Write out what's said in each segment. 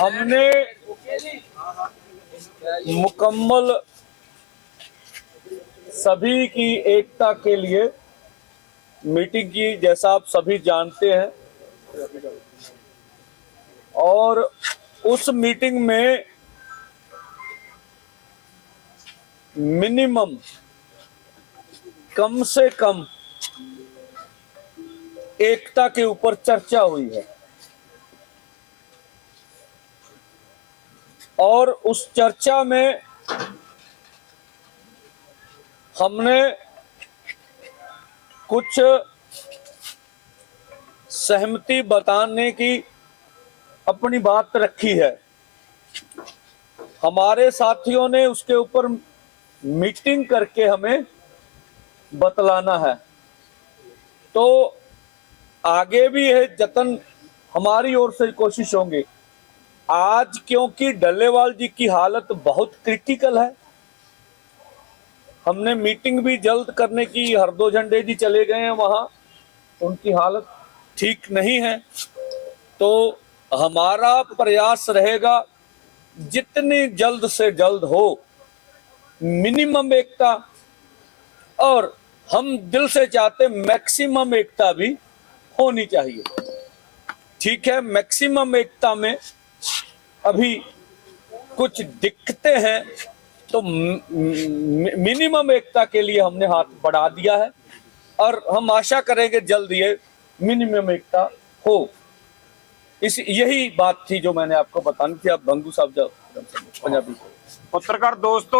हमने मुकम्मल सभी की एकता के लिए मीटिंग की, जैसा आप सभी जानते हैं। और उस मीटिंग में मिनिमम कम से कम एकता के ऊपर चर्चा हुई है। और उस चर्चा में हमने कुछ सहमति बताने की अपनी बात रखी है। हमारे साथियों ने उसके ऊपर मीटिंग करके हमें बतलाना है। तो आगे भी है जतन हमारी ओर से कोशिश होंगी। आज क्योंकि डल्लेवाल जी की हालत बहुत क्रिटिकल है, हमने मीटिंग भी जल्द करने की, हरदो झंडे जी चले गए हैं वहाँ, उनकी हालत ठीक नहीं है तो हमारा प्रयास रहेगा जितनी जल्द से जल्द हो मिनिमम एकता, और हम दिल से चाहते मैक्सिमम एकता भी होनी चाहिए। ठीक है मैक्सिमम एकता में अभी कुछ दिक्कतें हैं तो मिनिमम एकता के लिए हमने हाथ बढ़ा दिया है और हम आशा करेंगे जल्द ये मिनिमम एकता हो इस यही बात थी जो मैंने आपको बतानी थी आप भंगू साहब जब पंजाबी ਪੱਤਰਕਾਰ ਦੋਸਤੋ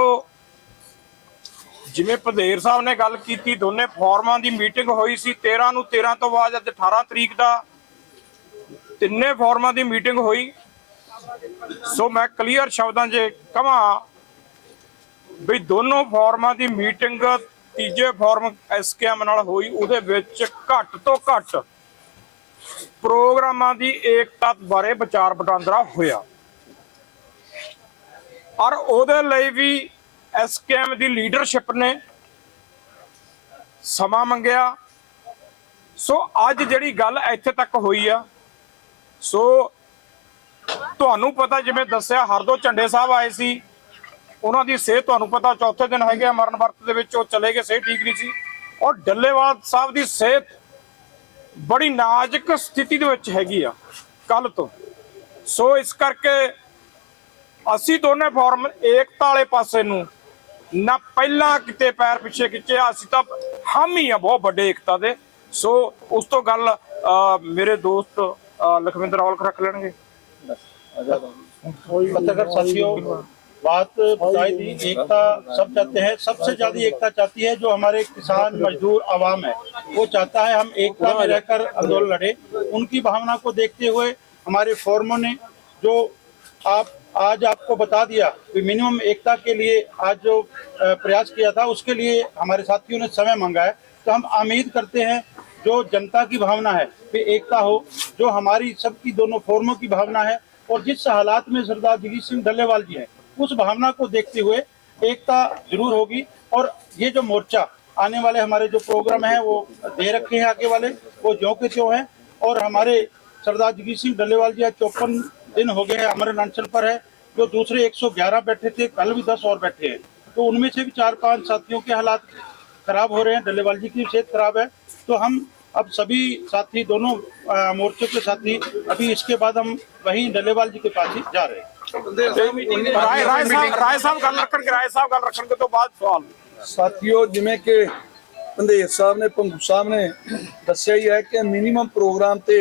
ਜਿਵੇਂ ਪਧੇਰ ਸਾਹਿਬ ਨੇ ਗੱਲ ਕੀਤੀ ਦੋਨੇ ਫੋਰਮਾਂ ਦੀ ਮੀਟਿੰਗ ਹੋਈ ਸੀ 13 ਨੂੰ 13 ਤੋਂ ਬਾਅਦ ਅੱਜ 18 ਤਰੀਕ ਦਾ ਤਿੰਨੇ ਫੋਰਮਾਂ ਦੀ ਮੀਟਿੰਗ ਹੋਈ ਸੋ ਮੈਂ ਕਲੀਅਰ ਸ਼ਬਦਾਂ 'ਚ ਕਹਾਂ ਵੀ ਦੋਨੋਂ ਫੋਰਮਾਂ ਦੀ ਮੀਟਿੰਗ ਤੀਜੇ ਫੋਰਮ ਐਸਕੇਐਮ ਨਾਲ ਹੋਈ, ਉਹਦੇ ਵਿੱਚ ਘੱਟ ਤੋਂ ਘੱਟ ਪ੍ਰੋਗਰਾਮਾਂ ਦੀ ਏਕਤਾ ਬਾਰੇ ਵਿਚਾਰ ਵਟਾਂਦਰਾ ਹੋਇਆ। ਔਰ ਉਹਦੇ ਲਈ ਵੀ ਐਸਕੇਐਮ ਦੀ ਲੀਡਰਸ਼ਿਪ ਨੇ ਸਮਾਂ ਮੰਗਿਆ। ਸੋ ਅੱਜ ਜਿਹੜੀ ਗੱਲ ਇੱਥੇ ਤੱਕ ਹੋਈ ਆ ਸੋ ਤੁਹਾਨੂੰ ਪਤਾ ਜਿਵੇਂ ਦੱਸਿਆ ਹਰਦੋ ਝੰਡੇ ਸਾਹਿਬ ਆਏ ਸੀ। ਉਹਨਾਂ ਦੀ ਸਿਹਤ ਤੁਹਾਨੂੰ ਪਤਾ ਚੌਥੇ ਦਿਨ ਹੈਗੇ ਆ ਮਰਨ ਵਰਤ ਦੇ ਵਿੱਚ, ਉਹ ਚਲੇ ਗਏ, ਸਿਹਤ ਠੀਕ ਨਹੀਂ ਸੀ। ਔਰ ਡੱਲੇਵਾਲ ਸਾਹਿਬ ਦੀ ਸਿਹਤ ਬੜੀ ਨਾਜ਼ੁਕ ਸਥਿਤੀ ਦੇ ਵਿੱਚ ਹੈਗੀ ਆ ਕੱਲ ਤੋਂ। ਸੋ ਇਸ ਕਰਕੇ ਅਸੀਂ ਦੋਨੇ ਫਾਰਮ ਏਕਤਾ ਵਾਲੇ ਪਾਸੇ ਨੂੰ ਨਾ ਪਹਿਲਾਂ ਕਿਤੇ ਪੈਰ ਪਿੱਛੇ ਖਿੱਚਿਆ, ਅਸੀਂ ਤਾਂ ਹਮ ਹੀ ਆ, ਬਹੁਤ ਵੱਡੇ ਏਕਤਾ ਦੇ। ਸੋ ਉਸ ਤੋਂ ਗੱਲ ਮੇਰੇ ਦੋਸਤ ਲਖਵਿੰਦਰ ਔਲਖ ਰੱਖ ਲੈਣਗੇ। पत्रकार साथियों, बात बताई दी एकता सब चाहते हैं, सबसे ज़्यादा एकता चाहती है जो हमारे किसान मजदूर आवाम है। वो चाहता है हम एकता में रहकर आंदोलन लड़े। उनकी भावना को देखते हुए हमारे फोरमों ने जो आप, आज आपको बता दिया कि मिनिमम एकता के लिए आज जो प्रयास किया था, उसके लिए हमारे साथियों ने समय मांगा है। तो हम उम्मीद करते हैं जो जनता की भावना है कि एकता हो, जो हमारी सबकी दोनों फोरमों की भावना है और जिस हालात में सरदार जगजीत सिंह डल्लेवाल जी हैं, उस भावना को देखते हुए एकता ज़रूर होगी। और ये जो मोर्चा, आने वाले हमारे जो प्रोग्राम है, वो दे रखे हैं आगे वाले, वो ज्यों के त्यों हैं। और हमारे सरदार जगजीत सिंह डल्लेवाल जी आज चौपन दिन हो गए हैं अमर अनशन पर है, जो दूसरे 111 बैठे थे, कल भी 10 और बैठे हैं। तो उनमें से भी चार पाँच साथियों के हालात खराब हो रहे हैं डल्लेवाल जी की सेहत खराब है तो हम अब सभी साथी दोनों अ, मोर्चों के साथी अभी इसके बाद हम वहीं डल्लेवाल जी के पास ही जा रहे हैं ਰਾਏ ਰਾਏ ਸਾਹਿਬ ਰਾਏ ਸਾਹਿਬ ਗੱਲ ਰੱਖਣਗੇ ਰਾਏ ਸਾਹਿਬ ਗੱਲ ਰੱਖਣਗੇ ਤੋਂ ਬਾਅਦ ਸਵਾਲ ਸਾਥੀਓ ਜਿਵੇਂ ਕਿ ਪੰਦੇਰ ਸਾਹਿਬ ਨੇ ਭੰਗੂ ਸਾਹਿਬ ਨੇ ਦੱਸਿਆ ਹੀ ਹੈ ਕਿ ਮਿਨੀਮਮ ਪ੍ਰੋਗਰਾਮ ਤੇ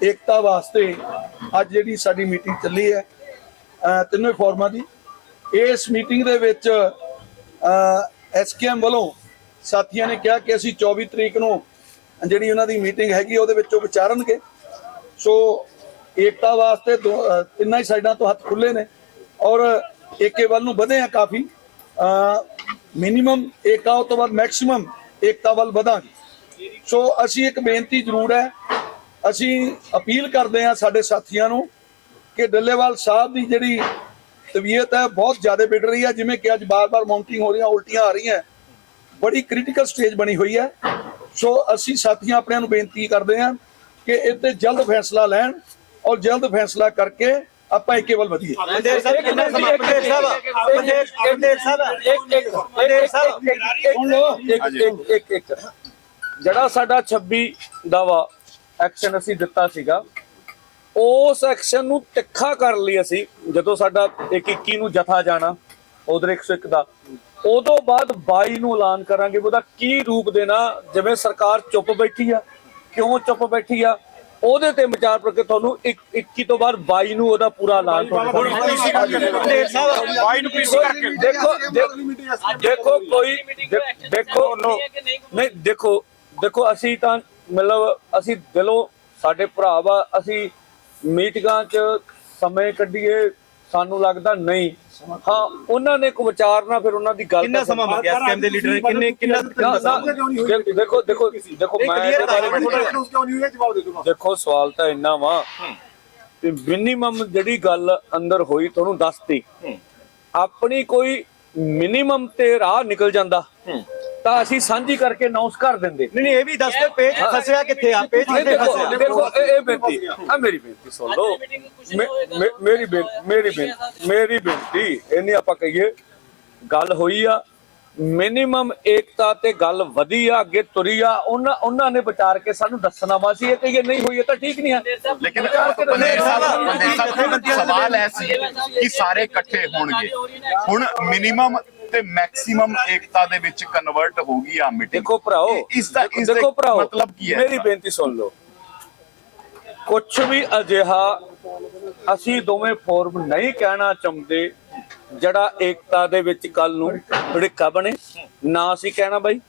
ਏਕਤਾ ਵਾਸਤੇ ਅੱਜ ਜਿਹੜੀ ਸਾਡੀ ਮੀਟਿੰਗ ਚੱਲੀ ਹੈ ਅਹ ਤਿੰਨੇ ਫੋਰਮਾਂ ਦੀ ਇਸ ਮੀਟਿੰਗ ਦੇ ਵਿੱਚ ਐਸਕੇਐਮ ਵੱਲੋਂ ਸਾਥੀਆਂ ਨੇ ਕਿਹਾ ਕਿ ਅਸੀਂ 24 ਤਰੀਕ ਨੂੰ ਜਿਹੜੀ ਉਹਨਾਂ ਦੀ ਮੀਟਿੰਗ ਹੈਗੀ, ਉਹਦੇ ਵਿੱਚ ਉਹ ਵਿਚਾਰਨਗੇ। ਸੋ ਏਕਤਾ ਵਾਸਤੇ ਦੋ- ਤਿੰਨਾਂ ਹੀ ਸਾਈਡਾਂ ਤੋਂ ਹੱਥ ਖੁੱਲੇ ਨੇ ਔਰ ਏਕੇ ਵੱਲ ਨੂੰ ਵਧੇ ਆ ਕਾਫੀ। ਮਿਨੀਮਮ ਏਕਤਾ ਤੋਂ ਬਾਅਦ ਮੈਕਸਿਮਮ ਏਕਤਾ ਵੱਲ ਵਧਾਂਗੇ। ਸੋ ਅਸੀਂ ਇੱਕ ਬੇਨਤੀ ਜ਼ਰੂਰ ਹੈ, ਅਸੀਂ ਅਪੀਲ ਕਰਦੇ ਹਾਂ ਸਾਡੇ ਸਾਥੀਆਂ ਨੂੰ ਕਿ ਡੱਲੇਵਾਲ ਸਾਹਿਬ ਦੀ ਜਿਹੜੀ ਤਬੀਅਤ ਹੈ, ਬਹੁਤ ਜ਼ਿਆਦਾ ਵਿਗੜ ਰਹੀ ਹੈ। ਜਿਵੇਂ ਕਿ ਅੱਜ ਬਾਰ-ਬਾਰ ਮਾਊਂਟਿੰਗ ਹੋ ਰਹੀਆਂ, ਉਲਟੀਆਂ ਆ ਰਹੀਆਂ। ਬੜੀ ਕ੍ਰਿਟੀਕਲ ਸਟੇਜ ਬਣੀ ਹੋਈ ਹੈ ਸੋ ਅਸੀਂ ਸਾਥੀਆਂ ਆਪਣਿਆਂ ਨੂੰ ਬੇਨਤੀ ਕਰਦੇ ਹਾਂ ਕਿ ਤੇ ਜਲਦ ਫੈਸਲਾ ਲੈਣ ਔਰ ਜਲਦ ਫੈਸਲਾ ਕਰਕੇ ਆਪਾਂ ਇਹ ਕੇਵਲ ਵਧੀਏ ਪੰਦੇਰ ਸਾਹਿਬ ਕਿੰਨਾ ਸਮਾਂ ਪੰਦੇਰ ਸਾਹਿਬ ਸਾਹਿਬ ਇੱਕ ਇੱਕ ਪੰਦੇਰ ਸਾਹਿਬ ਇੱਕ ਇੱਕ ਇੱਕ ਇੱਕ ਜਿਹੜਾ ਸਾਡਾ 26 ਦਾ ਵਾ ਐਕਸ਼ਨ ਅਸੀਂ ਦਿੱਤਾ ਸੀਗਾ ਉਸ ਐਕਸ਼ਨ ਨੂੰ ਤਿੱਖਾ ਕਰਨ ਲਈ ਅਸੀਂ ਜਦੋਂ ਸਾਡਾ 121 ਨੂੰ ਜਥਾ ਜਾਣਾ ਉਧਰ 101 ਦਾ ਉਦੋਂ ਬਾਅਦ 22 ਨੂੰ ਐਲਾਨ ਕਰਾਂਗੇ ਉਹਦਾ ਕੀ ਰੂਪ ਦੇਣਾ ਜਿਵੇਂ ਸਰਕਾਰ ਚੁੱਪ ਬੈਠੀ ਆ। ਕਿਉਂ ਚੁੱਪ ਬੈਠੀ ਆ? ਉਹਦੇ ਤੇ ਵਿਚਾਰ ਕਰਕੇ ਤੁਹਾਨੂੰ 21 ਤੋਂ ਬਾਅਦ 22 ਨੂੰ ਉਹਦਾ ਪੂਰਾ ਐਲਾਨ ਦੇਖੋ ਦੇਖੋ ਕੋਈ ਦੇਖੋ ਨਹੀਂ ਦੇਖੋ ਦੇਖੋ ਅਸੀਂ ਤਾਂ ਮਤਲਬ ਅਸੀਂ ਦਿਲੋਂ ਸਾਡੇ ਭਰਾ ਵਾ ਅਸੀਂ ਮੀਟਿੰਗਾਂ 'ਚ ਸਮੇਂ ਕੱਢੀਏ ਸਾਨੂੰ ਲੱਗਦਾ ਨਹੀਂ। ਹਾਂ ਉਹਨਾਂ ਨੇ ਕੋ ਵਿਚਾਰਨਾ ਫਿਰ ਉਹਨਾਂ ਦੀ ਗੱਲ ਕਿੰਨਾ ਤਾਂ- ਸਮਾਂ ਮੰਗਿਆ? ਸਕੈਮ ਦੇ ਲੀਡਰ ਨੇ ਕਿੰਨੇ ਕਿੰਨਾ ਦੇਖੋ ਦੇਖੋ ਦੇਖੋ ਮੈਂ ਦੇਖੋ ਸਵਾਲ ਤਾਂ ਇੰਨਾ ਵਾ ਕਿ ਮਿਨੀਮਮ ਜਿਹੜੀ ਗੱਲ ਅੰਦਰ ਹੋਈ ਤੁਹਾਨੂੰ ਦੱਸਤੀ। ਆਪਣੀ ਕੋਈ ਮਿਨੀਮਮ ਤੇ ਰਾਹ ਨਿਕਲ ਜਾਂਦਾ। ਤਾਂ ਅਸੀਂ ਸਾਂਝੀ ਕਰਕੇ ਅਨਾਉਂਸ ਕਰ ਦਿੰਦੇ। ਨਹੀਂ ਨਹੀਂ ਇਹ ਵੀ ਦੱਸ ਦਿਓ ਪੇਜ ਫਸਿਆ ਕਿੱਥੇ ਆ? ਪੇਜ ਕਿੱਥੇ ਫਸਿਆ? ਦੇਖੋ ਇਹ ਇਹ ਬੇਨਤੀ ਆ ਮੇਰੀ ਬੇਨਤੀ ਸੁਣ ਲਓ। ਮੇਰੀ ਮੇਰੀ ਮੇਰੀ ਬੇਨਤੀ ਇਹ ਨਹੀਂ ਆਪਾਂ ਕਹੀਏ ਗੱਲ ਹੋਈ ਆ ਮਿਨੀਮਮ ਏਕਤਾ ਤੇ ਗੱਲ ਵਧੀ ਆ ਅੱਗੇ ਤੁਰੀ ਆ ਉਹਨਾਂ ਉਹਨਾਂ ਨੇ ਵਿਚਾਰ ਕੇ ਸਾਨੂੰ ਦੱਸਣਾ ਵਾ। ਸੀ ਇਹ ਕਹੀਏ ਨਹੀਂ ਹੋਈ ਇਹ ਤਾਂ ਠੀਕ ਨਹੀਂ ਆ। ਲੇਕਿਨ ਸਾਹਿਬ ਸਵਾਲ ਐ ਸੀ ਕਿ ਸਾਰੇ ਇਕੱਠੇ ਹੋਣਗੇ। ਹੁਣ ਮਿਨੀਮਮ ਤੇ ਮੈਕਸਿਮਮ ਏਕਤਾ ਦੇ ਵਿੱਚ ਕਨਵਰਟ ਹੋਗੀ ਆ ਮੀਟਿੰਗ ਦੇਖੋ ਭਰਾਓ ਇਸ ਦਾ ਇਸ ਦਾ ਦੇਖੋ ਭਰਾਓ ਮਤਲਬ ਕੀ ਹੈ? ਮੇਰੀ ਬੇਨਤੀ ਸੁਣ ਲਓ। ਕੁਝ ਵੀ ਅਜਿਹਾ ਅਸੀਂ ਦੋਵੇਂ ਫੋਰਮ ਨਹੀਂ ਕਹਿਣਾ ਚਾਹੁੰਦੇ ਜਿਹੜਾ ਏਕਤਾ ਦੇ ਵਿੱਚ ਕੱਲ ਨੂੰ ਭੜਿੱਕਾ ਬਣੇ ਨਾ ਅਸੀਂ ਕਹਿਣਾ ਬਾਈ।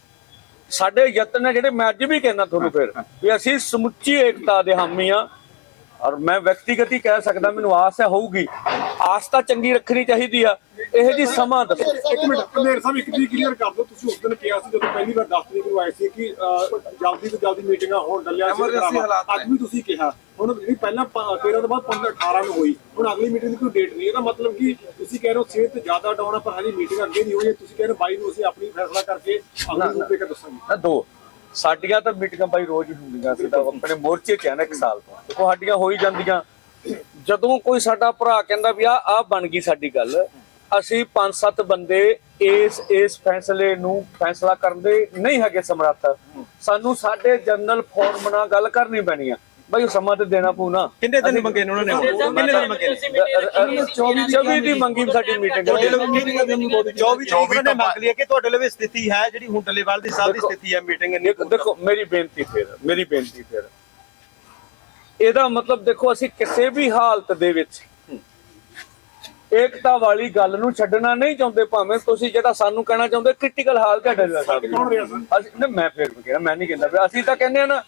ਸਾਡੇ ਯਤਨ ਹੈ ਜਿਹੜੇ ਮੈਂ ਅੱਜ ਵੀ ਕਹਿਣਾ ਤੁਹਾਨੂੰ ਫਿਰ ਵੀ ਅਸੀਂ ਸਮੁੱਚੀ ਏਕਤਾ ਦੇ ਹਾਮੀ ਆ ਔਰ ਮੈਂ ਵਿਅਕਤੀਗਤ ਹੀ ਕਹਿ ਸਕਦਾ ਮੈਨੂੰ ਆਸ ਹੈ ਹੋਊਗੀ। ਆਸ ਤਾਂ ਚੰਗੀ ਰੱਖਣੀ ਚਾਹੀਦੀ ਆ। ਇਹ ਜੀ ਸਮਾਂ ਦੱਸੋ। ਇੱਕ ਮਿੰਟ ਕਨੇਰ ਸਾਹਿਬ ਇੱਕ ਚੀਜ਼ ਕਲੀਅਰ ਕਰ ਦਿਓ। ਤੁਸੀਂ ਉਸ ਦਿਨ ਕਿਹਾ ਸੀ ਜਦੋਂ ਪਹਿਲੀ ਵਾਰ 10 ਤਰੀਕ ਨੂੰ ਆਏ ਸੀ ਕਿ ਜਲਦੀ ਤੋਂ ਜਲਦੀ ਮੀਟਿੰਗਾਂ ਹੋਣ ਡੱਲਿਆ ਸੀ। ਅੱਜ ਵੀ ਤੁਸੀਂ ਕਿਹਾ। ਹੁਣ ਜਿਹੜੀ ਪਹਿਲਾਂ ਪ- 13 ਤੋਂ ਬਾਅਦ 15 18 ਨੂੰ ਹੋਈ। ਹੁਣ ਅਗਲੀ ਮੀਟਿੰਗ ਦੀ ਕੋਈ ਡੇਟ ਨਹੀਂ। ਇਹਦਾ ਮਤਲਬ ਕਿ ਤੁਸੀਂ ਕਹਿ ਰਹੇ ਹੋ ਸਿਹਤ ਜ਼ਿਆਦਾ ਡਾਊਨ ਆ ਪਰ ਹਜੇ ਮੀਟਿੰਗ ਅੱਗੇ ਨਹੀਂ ਹੋਈ ਹੈ। ਤੁਸੀਂ ਕਹਿ ਰਹੇ ਹੋ 22 ਨੂੰ ਅਸੀਂ ਆਪਣੀ ਫੈਸਲਾ ਕਰਕੇ ਅਗਲੀ ਰੂਪੇ ਕੇ ਦੱਸਾਂਗੇ। ਨਾ ਦੋ। ਸਾਡੀਆਂ ਤਾਂ ਮੀਟਿੰਗਾਂ ਬਾਈ ਰੋਜ਼ ਹੀ ਹੁੰਦੀਆਂ ਸੀ। ਤਾਂ ਆਪਣੇ ਮੋਰਚੇ 'ਚ ਆ ਨਾ ਇੱਕ ਸਾਲ ਤੋਂ। ਦੇਖੋ ਸਾਡੀਆਂ ਹੋ ਹੀ ਜਾਂਦੀਆਂ। ਜਦੋਂ ਕੋਈ ਸਾਡਾ ਭਰਾ ਕਹਿੰਦਾ ਵੀ ਆ ਆ ਬਣ ਗਈ ਸਾਡੀ ਗੱਲ ਅਸੀਂ ਪੰਜ ਸੱਤ ਬੰਦੇ ਇਸ ਇਸ ਫੈਸਲੇ ਨੂੰ ਫੈਸਲਾ ਕਰਨ ਦੇ ਨਹੀਂ ਹੈਗੇ ਸਮਰੱਥ। ਸਾਨੂੰ ਸਾਡੇ ਜਨਰਲ ਫੋਰਮ ਨਾਲ ਗੱਲ ਕਰਨੀ ਪੈਣੀ ਆ। ਬਾਈ ਉਹ ਸਮਾਂ ਤੇ ਦੇਣਾ ਪਊ ਨਾ। ਕਿੰਨੇ ਦਿਨ ਮੰਗੇ ਨੇ ਉਹਨਾਂ ਨੇ? ਕਿੰਨੇ ਦਿਨ ਮੰਗੇ ਨੇ 24 ਦੀ ਮੰਗੀ ਸਾਡੀ ਮੀਟਿੰਗ ਤੁਹਾਡੇ ਲੋਕ 24 24 ਉਹਨਾਂ ਨੇ ਮੰਗ ਲਿਆ ਕਿ ਤੁਹਾਡੇ ਲਈ ਸਥਿਤੀ ਹੈ ਜਿਹੜੀ ਹੁਣ ਡੱਲੇਵਾਲ ਦੀ ਸਾਹਿਬ ਦੀ ਸਥਿਤੀ ਹੈ ਮੀਟਿੰਗ ਦੇਖੋ ਦੇਖੋ ਮੇਰੀ ਬੇਨਤੀ ਫਿਰ ਮੇਰੀ ਬੇਨਤੀ ਫਿਰ। ਇਹਦਾ ਮਤਲਬ ਦੇਖੋ ਅਸੀਂ ਕਿਸੇ ਵੀ ਹਾਲਤ ਦੇ ਵਿੱਚ ਏਕਤਾ ਵਾਲੀ ਗੱਲ ਨੂੰ ਛੱਡਣਾ ਨਹੀਂ ਚਾਹੁੰਦੇ ਭਾਵੇਂ ਤੁਸੀਂ ਜਿਹੜਾ ਸਾਨੂੰ ਕਹਿਣਾ ਚਾਹੁੰਦੇ ਕ੍ਰਿਟੀਕਲ ਹਾਲਤ ਹੈ ਡੱਲਾ ਸਾਹਿਬ ਕੌਣ ਰਿਹਾ ਸਰ? ਅਸੀਂ ਨਹੀਂ ਮੈਂ ਫਿਰ ਵੀ ਕਹਿਣਾ ਮੈਂ ਨਹੀਂ ਕਹਿੰਦਾ ਵੀ ਅਸੀਂ ਤਾਂ ਕਹਿੰਦੇ ਆ ਨਾ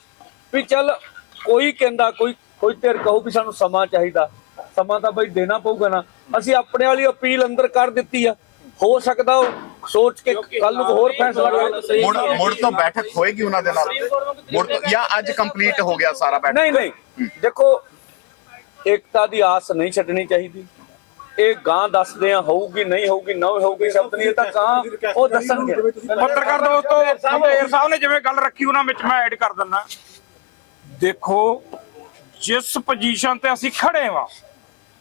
ਵੀ ਚੱਲ ਕੋਈ ਕਹਿੰਦਾ ਕੋਈ ਕੋਈ ਤੇਰ ਕਹੂ ਵੀ ਸਾਨੂੰ ਸਮਾਂ ਚਾਹੀਦਾ। ਸਮਾਂ ਤਾਂ ਬਈ ਦੇਣਾ ਪਊਗਾ ਨਾ। ਅਸੀਂ ਆਪਣੇ ਵਾਲੀ ਅਪੀਲ ਅੰਦਰ ਕਰ ਦਿੱਤੀ ਆ। ਹੋ ਸਕਦਾ ਉਹ ਸੋਚ ਕੇ ਕੱਲ ਨੂੰ ਕੋਈ ਹੋਰ ਫੈਸਲਾ ਕਰੇ। ਮੁੜ ਮੁੜ ਤੋਂ ਬੈਠਕ ਹੋਏਗੀ ਉਹਨਾਂ ਦੇ ਨਾਲ। ਮੁੜ ਤੋਂ ਜਾਂ ਅੱਜ ਕੰਪਲੀਟ ਹੋ ਗਿਆ ਸਾਰਾ ਬੈਠਕ। ਨਹੀਂ ਨਹੀਂ। ਦੇਖੋ ਏਕਤਾ ਦੀ ਆਸ ਨਹੀਂ ਛੱਡਣੀ ਚਾਹੀਦੀ। ਇਹ ਗਾਂ ਦੱਸਦੇ ਆ, ਹੋਊਗੀ, ਨਹੀਂ ਹੋਊਗੀ, ਨਾ ਹੋਊਗੀ, ਸ਼ਬਦ ਨਹੀਂ, ਇਹ ਤਾਂ ਗਾਂ ਉਹ ਦੱਸਣਗੇ। ਪੱਤਰਕਾਰ ਦੋਸਤੋ ਪੰਦੇਰ ਸਾਹਿਬ ਨੇ ਜਿਵੇਂ ਗੱਲ ਰੱਖੀ, ਉਹਨਾਂ ਵਿੱਚ ਮੈਂ ਐਡ ਕਰ ਦਿੰਦਾ। ਦੇਖੋ, ਜਿਸ ਪੋਜੀਸ਼ਨ ਤੇ ਅਸੀਂ ਖੜੇ ਵਾਂ,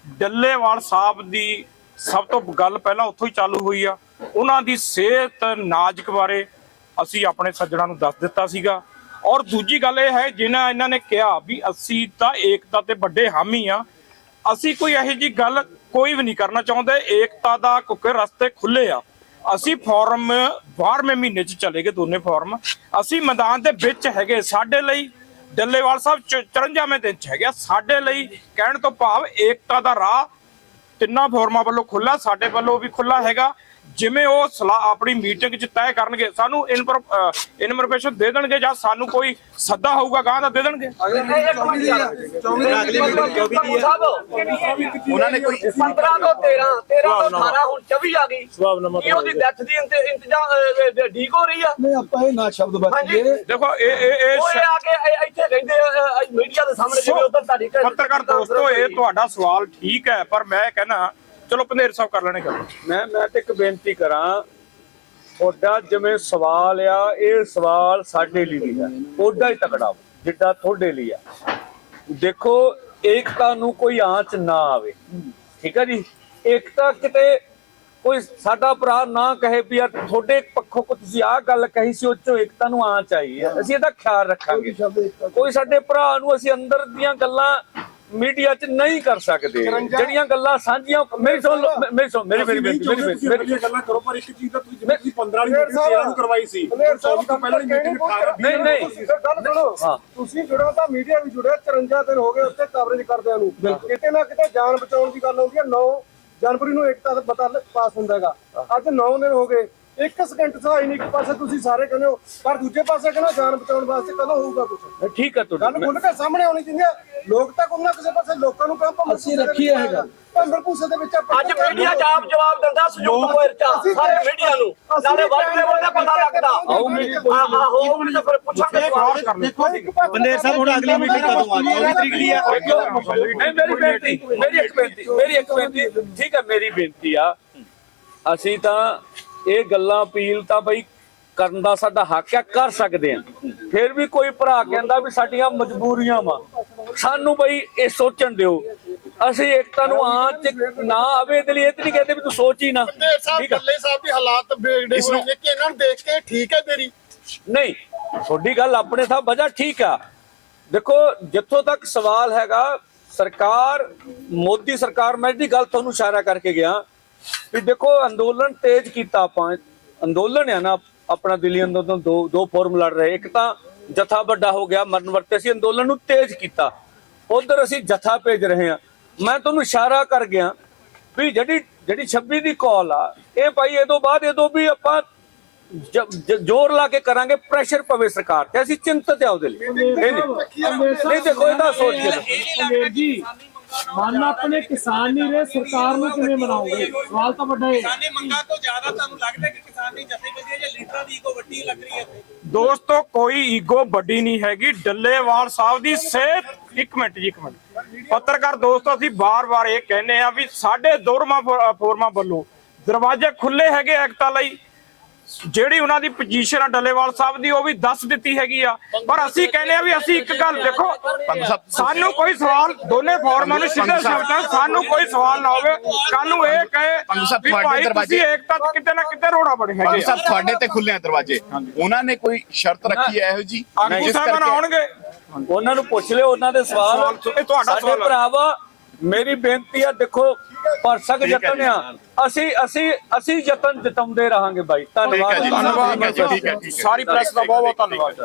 ਡੱਲੇਵਾਲ ਸਾਹਿਬ ਦੀ ਸਭ ਤੋਂ ਗੱਲ ਪਹਿਲਾਂ ਉੱਥੋਂ ਹੀ ਚਾਲੂ ਹੋਈ ਆ। ਉਹਨਾਂ ਦੀ ਸਿਹਤ ਨਾਜ਼ੁਕ ਬਾਰੇ ਅਸੀਂ ਆਪਣੇ ਸੱਜਣਾ ਨੂੰ ਦੱਸ ਦਿੱਤਾ ਸੀਗਾ। ਔਰ ਦੂਜੀ ਗੱਲ ਇਹ ਹੈ, ਜਿਨ੍ਹਾਂ ਇਹਨਾਂ ਨੇ ਕਿਹਾ ਵੀ ਅਸੀਂ ਤਾਂ ਏਕਤਾ ਤੇ ਵੱਡੇ ਹਾਮੀ ਆ, ਅਸੀਂ ਕੋਈ ਇਹੋ ਜੀ ਗੱਲ ਕੋਈ ਵੀ ਨਹੀਂ ਕਰਨਾ ਚਾਹੁੰਦੇ, ਏਕਤਾ ਦਾ ਕਿਉਂਕਿ ਰਸਤੇ ਖੁੱਲੇ ਆ ਅਸੀਂ ਫੋਰਮ 12ਵੇਂ ਮਹੀਨੇ ਚ ਚਲੇ ਗਏ ਦੋਨੇ ਫੋਰਮ ਅਸੀਂ ਮੈਦਾਨ ਦੇ ਵਿੱਚ ਹੈਗੇ ਸਾਡੇ ਲਈ, ਡੱਲੇਵਾਲ ਸਾਹਿਬ 54ਵੇਂ ਦਿਨ ਚ ਹੈਗੇ ਆ। ਸਾਡੇ ਲਈ ਕਹਿਣ ਤੋਂ ਭਾਵ ਏਕਤਾ ਦਾ ਰਾਹ ਤਿੰਨਾਂ ਫੋਰਮਾਂ ਵੱਲੋਂ ਖੁੱਲਾ ਸਾਡੇ ਵੱਲੋਂ ਵੀ ਖੁੱਲਾ ਹੈਗਾ ਜਿਵੇਂ ਉਹ ਸਲਾਹ ਆਪਣੀ ਮੀਟਿੰਗ 'ਚ ਤੈਅ ਕਰਨਗੇ ਸਾਨੂੰ ਇਨਫੋਰਮੇਸ਼ਨ ਦੇ ਦੇਣਗੇ ਜਾਂ ਸਾਨੂੰ ਕੋਈ ਸੱਦਾ ਹੋਊਗਾ ਗਾਂ ਦਾ ਦੇ ਦੇਣਗੇ? ਅਗਲੀ ਮੀਟਿੰਗ 24 ਦੀ ਹੈ ਉਹਨਾਂ ਨੇ ਕੋਈ 15 ਤੋਂ 13 13 ਤੋਂ 18 ਹੁਣ 24 ਆ ਗਈ। ਕੀ ਉਹਦੀ ਡੈਥ ਦੀ ਇੰਤ- ਇੰਤਜ਼ਾਮ ਡੀਕ ਹੋ ਰਹੀ ਆ? ਨਹੀਂ ਆਪਾਂ ਇਹ ਨਾ ਸ਼ਬਦ ਵਰਤੀਏ ਦੇਖੋ ਇਹ ਇਹ ਇਹ ਉਹ ਇਹ ਆ ਕੇ ਇ- ਇੱਥੇ ਕਹਿੰਦੇ ਮੀਡੀਆ ਦੇ ਸਾਹਮਣੇ ਜਿਵੇਂ ਉਧਰ ਤੁਹਾਡੀ ਘਰ- ਪੱਤਰਕਾਰ ਦੋਸਤੋ ਇਹ ਤੁਹਾਡਾ ਸਵਾਲ ਠੀਕ ਹੈ ਪਰ ਮੈਂ ਕਹਿੰਦਾ ਚਲੋ ਪੰਧੇਰ ਸਾਹਿਬ ਕਰ ਲੈਣੇ ਗੱਲ। ਮੈਂ ਮੈਂ ਤੇ ਇੱਕ ਬੇਨਤੀ ਕਰਾਂ ਤੁਹਾਡਾ ਜਿਵੇਂ ਸਵਾਲ ਆ ਇਹ ਸਵਾਲ ਸਾਡੇ ਲਈ ਵੀ ਹੈ। ਉਹਦਾ ਹੀ ਤਕੜਾ। ਜਿੱਡਾ ਤੁਹਾਡੇ ਲਈ ਆ। ਦੇਖੋ ਏਕਤਾ ਨੂੰ ਕੋਈ ਆਂਚ ਨਾ ਆਵੇ। ਠੀਕ ਹੈ ਜੀ? ਏਕਤਾ ਕਿਤੇ ਕੋਈ ਸਾਡਾ ਭਰਾ ਨਾ ਕਹੇ ਵੀ ਯਾਰ ਤੁਹਾਡੇ ਪੱਖੋਂ ਕੋ ਤੁਸੀਂ ਆਹ ਗੱਲ ਕਹੀ ਸੀ ਉਹ ਚੋਂ ਏਕਤਾ ਨੂੰ ਆਂਚ ਆਈ ਹੈ। ਅਸੀਂ ਇਹਦਾ ਖਿਆਲ ਰੱਖਾਂਗੇ। ਕੋਈ ਸਾਡੇ ਭਰਾ ਨੂੰ ਅਸੀਂ ਅੰਦਰ ਦੀਆਂ ਗੱਲਾਂ ਮੀਡੀਆ 'ਚ ਨਹੀਂ ਕਰ ਸਕਦੇ। ਜਿਹੜੀਆਂ ਗੱਲਾਂ ਸਾਂਝੀਆਂ ਮੇਰੀ ਸੁਣ ਮੇਰੀ ਸੁਣ ਮੇਰੀ ਮੇਰੀ ਮੇਰੀ ਗੱਲਾਂ ਕਰੋ ਪਰ ਇੱਕ ਚੀਜ਼ ਦਾ ਤੁਸੀਂ ਜਿਵੇਂ ਤੁਸੀਂ 15 ਵਾਲੀ ਮੀਟਿੰਗ 13 ਨੂੰ ਕਰਵਾਈ ਸੀ 24 ਤੋਂ ਪਹਿਲਾਂ ਦੀ ਮੀਟਿੰਗ 18 ਨਹੀਂ ਨਹੀਂ। ਗੱਲ ਸੁਣੋ। ਹਾਂ। ਤੁਸੀਂ ਜੁੜੋ ਤਾਂ ਮੀਡੀਆ ਵੀ ਜੁੜਿਆ 54 ਦਿਨ ਹੋ ਗਏ ਉੱਤੇ ਕਵਰੇਜ ਕਰਦਿਆਂ ਨੂੰ। ਕਿਤੇ ਨਾ ਕਿਤੇ ਜਾਨ ਬਚਾਉਣ ਦੀ ਗੱਲ ਆਉਂਦੀ ਹੈ। 9 ਜਨਵਰੀ ਨੂੰ ਇੱਕ ਤਾਂ ਪਤਾ ਪਾਸ ਹੁੰਦਾ ਹੈਗਾ। ਅੱਜ 9 ਦਿਨ ਹੋ ਗਏ। ਇੱਕ ਸਕਿੰਟ ਸਹਾਈ ਨਹੀਂ ਇੱਕ ਪਾਸੇ ਤੁਸੀਂ ਸਾਰੇ ਕਹਿੰਦੇ ਹੋ ਪਰ ਦੂਜੇ ਪਾਸੇ ਕਹਿੰਦਾ ਜਾਨ ਬਚਾਉਣ ਵਾਸਤੇ ਕਦੋਂ ਹੋਊਗਾ ਕੁਝ ਠੀਕ ਹੈ ਗੱਲ ਤੁਹਾਡੀ ਖੁੱਲ ਕੇ ਸਾਹਮਣੇ ਆਉਣੀ ਚਾਹੀਦੀ ਹੈ। ਲੋਕ ਤਾਂ ਕੋਈ ਨਾ ਕਿਸੇ ਪਾਸੇ ਲੋਕਾਂ ਨੂੰ ਕੰਮ ਅਸੀਂ ਰੱਖੀ ਇਹ ਗੱਲ। ਭੰਬਰ ਭੂਸੇ ਦੇ ਵਿੱਚ ਆਪਾਂ ਅੱਜ ਮੀਡੀਆ ਜਵਾਬ ਜਵਾਬ ਦਿੰਦਾ ਸਯੋਗ ਮੋਰਚਾ ਸਾਰੇ ਮੀਡੀਆ ਨੂੰ। ਨਾਲੇ ਵਰਲਡ ਲੈਵਲ ਤੇ ਪਤਾ ਲੱਗਦਾ। ਆਓ ਹੋ ਤਾਂ ਫਿਰ ਪੁੱਛਾਂਗੇ ਸਵਾਲ देखो ਬੰਦੇ ਸਾਹਿਬ ਹੁਣ ਅਗਲੀ ਮੀਟਿੰਗ ਕਦੋਂ ਆ 24 ਤਰੀਕ ਦੀ ਨਹੀਂ ਮੇਰੀ ਬੇਨਤੀ ਮੇਰੀ ਇੱਕ ਬੇਨਤੀ ਮੇਰੀ ਇੱਕ ਬੇਨਤੀ। ਠੀਕ ਹੈ ਮੇਰੀ ਬੇਨਤੀ ਆ। ਅਸੀਂ ਤਾਂ ਇਹ ਗੱਲਾਂ ਅਪੀਲ ਤਾਂ ਬਈ ਕਰਨ ਦਾ ਸਾਡਾ ਹੱਕ ਹੈ ਕਰ ਸਕਦੇ ਆ ਫਿਰ ਵੀ ਕੋਈ ਭਰਾ ਕਹਿੰਦਾ ਵੀ ਸਾਡੀਆਂ ਮਜਬੂਰੀਆਂ ਵਾ। ਸਾਨੂੰ ਬਈ ਇਹ ਸੋਚਣ ਦਿਓ। ਅਸੀਂ ਏਕਤਾ ਨੂੰ ਆਂਚ ਨਾ ਆਵੇ ਇਹਦੇ ਲਈ ਇਹ ਨਹੀਂ ਕਹਿੰਦੇ ਵੀ ਤੂੰ ਸੋਚ ਹੀ ਨਾ। ਠੀਕ ਆ? ਸਾਹਿਬ ਦੀ ਹਾਲਾਤ ਵਿਗੜੇ ਹੋਏ ਨੇ ਕਿ ਇਹਨਾਂ ਨੂੰ ਦੇਖ ਕੇ ਠੀਕ ਹੈ ਤੇਰੀ? ਨਹੀਂ ਤੁਹਾਡੀ ਗੱਲ ਆਪਣੇ ਥਾਂ ਵਜ੍ਹਾ ਠੀਕ ਆ। ਦੇਖੋ ਜਿੱਥੋਂ ਤੱਕ ਸਵਾਲ ਹੈਗਾ ਸਰਕਾਰ ਮੋਦੀ ਸਰਕਾਰ ਮੈਂ ਦੀ ਗੱਲ ਤੁਹਾਨੂੰ ਇਸ਼ਾਰਾ ਕਰਕੇ ਗਿਆ ਵੀ ਦੇਖੋ ਅੰਦੋਲਨ ਤੇਜ਼ ਕੀਤਾ ਆਪਾਂ। ਅੰਦੋਲਨ ਹੈ ਨਾ ਆਪਣਾ ਦਿੱਲੀ ਅੰਦੋਲਨ ਦੋ ਦੋ ਫੋਰਮ ਲੜ ਰਹੇ। ਇੱਕ ਤਾਂ ਜਥਾ ਵੱਡਾ ਹੋ ਗਿਆ ਮਰਨ ਵਰਤੇ ਅਸੀਂ ਅੰਦੋਲਨ ਨੂੰ ਤੇਜ਼ ਕੀਤਾ। ਉਧਰ ਅਸੀਂ ਜਥਾ ਭੇਜ ਰਹੇ ਹਾਂ। ਮੈਂ ਤੁਹਾਨੂੰ ਇਸ਼ਾਰਾ ਕਰ ਗਿਆ ਵੀ ਜਿਹੜੀ ਜਿਹੜੀ 26 ਦੀ ਕਾਲ ਆ ਇਹ ਭਾਈ ਇਹ ਤੋਂ ਬਾਅਦ ਇਹ ਤੋਂ ਵੀ ਆਪਾਂ ਜ਼ੋਰ ਲਾ ਕੇ ਕਰਾਂਗੇ ਪ੍ਰੈਸ਼ਰ ਪਵੇ ਸਰਕਾਰ ਤੇ। ਅਸੀਂ ਚਿੰਤਤ ਆ ਉਹਦੇ ਲਈ। ਨਹੀਂ। ਦੇਖੋ ਇਹਦਾ ਸੋਚ ਕੇ ਦੱਸੋ। ਜੀ ਮਨ ਆਪਣੇ ਕਿਸਾਨ ਨਹੀਂ ਰਹੇ ਸਰਕਾਰ ਨੂੰ ਕਿਵੇਂ ਮਨਾਓਗੇ? ਸਵਾਲ ਤਾਂ ਵੱਡਾ ਹੈ ਕਿਸਾਨੀ ਮੰਗਾਂ ਤੋਂ ਜ਼ਿਆਦਾ ਤੁਹਾਨੂੰ ਲੱਗਦਾ ਕਿ ਕਿਸਾਨੀ ਜਥੇਬੰਦੀਆਂ ਜਾਂ ਲੀਡਰਾਂ ਦੀ ਈਗੋ ਵੱਡੀ ਲੱਗ ਰਹੀ ਹੈ? ਦੋਸਤੋ ਕੋਈ ਈਗੋ ਵੱਡੀ ਨਹੀਂ ਹੈਗੀ। ਡੱਲੇਵਾਲ ਸਾਹਿਬ ਦੀ ਸਿਹਤ ਇੱਕ ਮਿੰਟ ਜੀ ਇੱਕ ਮਿੰਟ। ਪੱਤਰਕਾਰ ਦੋਸਤੋ ਅਸੀਂ ਬਾਰ-ਬਾਰ ਇਹ ਕਹਿੰਦੇ ਆ ਵੀ ਸਾਡੇ ਦੋਰਮਾ ਫੋਰਮਾਂ ਵੱਲੋਂ ਦਰਵਾਜ਼ੇ ਖੁੱਲੇ ਹੈਗੇ ਐਕਟਾ ਲਈ। ਜਿਹੜੀ ਉਹਨਾਂ ਦੀ ਪੋਜੀਸ਼ਨ ਆ ਡੱਲੇਵਾਲ ਸਾਹਿਬ ਦੀ ਉਹ ਵੀ ਦੱਸ ਦਿੱਤੀ ਹੈਗੀ ਆ। ਪਰ ਅਸੀਂ ਕਹਿੰਦੇ ਆ ਵੀ ਅਸੀਂ ਇੱਕ ਗੱਲ ਦੇਖੋ ਸਾਨੂੰ ਕੋਈ ਸਵਾਲ ਦੋਨੇ ਫੋਰਮਾਂ ਨੂੰ ਸਿੱਧੇ ਸ਼ਬਦਾਂ ਸਾਨੂੰ ਕੋਈ ਸਵਾਲ ਨਾ ਹੋਵੇ। ਕੱਲ ਨੂੰ ਇਹ ਕਹੇ ਸਾਹਿਬ, ਵੀ ਤੁਹਾਡੇ ਭਾਈ ਦਰਵਾਜ਼ੇ- ਤੁਸੀਂ ਏਕਤਾ ਕਿਤੇ ਨਾ ਕਿਤੇ ਰੋੜਾ ਬੜੇ ਭਾਈ ਹੈਗੇ ਸਾਹਿਬ ਤੁਹਾਡੇ ਤੇ ਖੁੱਲੇ ਆ ਦਰਵਾਜ਼ੇ। ਉਹਨਾਂ ਨੇ ਕੋਈ ਸ਼ਰਤ ਰੱਖੀ ਹੈ ਇਹੋ ਜੀ ਆਗੂ ਸਾਹਿਬਾਨ ਆਉਣਗੇ। ਉਹਨਾਂ ਨੂੰ ਪੁੱਛ ਲਿਓ ਉਹਨਾਂ ਦੇ ਸਵਾਲ ਇਹ ਤੁਹਾਡਾ ਸਵਾਲ। ਭਰਾਵਾ ਮੇਰੀ ਬੇਨਤੀ ਆ ਦੇਖੋ ਭਰਸਕ ਯਤਨ ਆ। ਅਸੀਂ ਅਸੀਂ ਅਸੀਂ ਯਤਨ ਜਤਾਉਂਦੇ ਰਹਾਂਗੇ ਬਾਈ। ਧੰਨਵਾਦ। ਸਾਰੀ ਪ੍ਰੈਸ ਦਾ ਬਹੁਤ ਬਹੁਤ ਧੰਨਵਾਦ।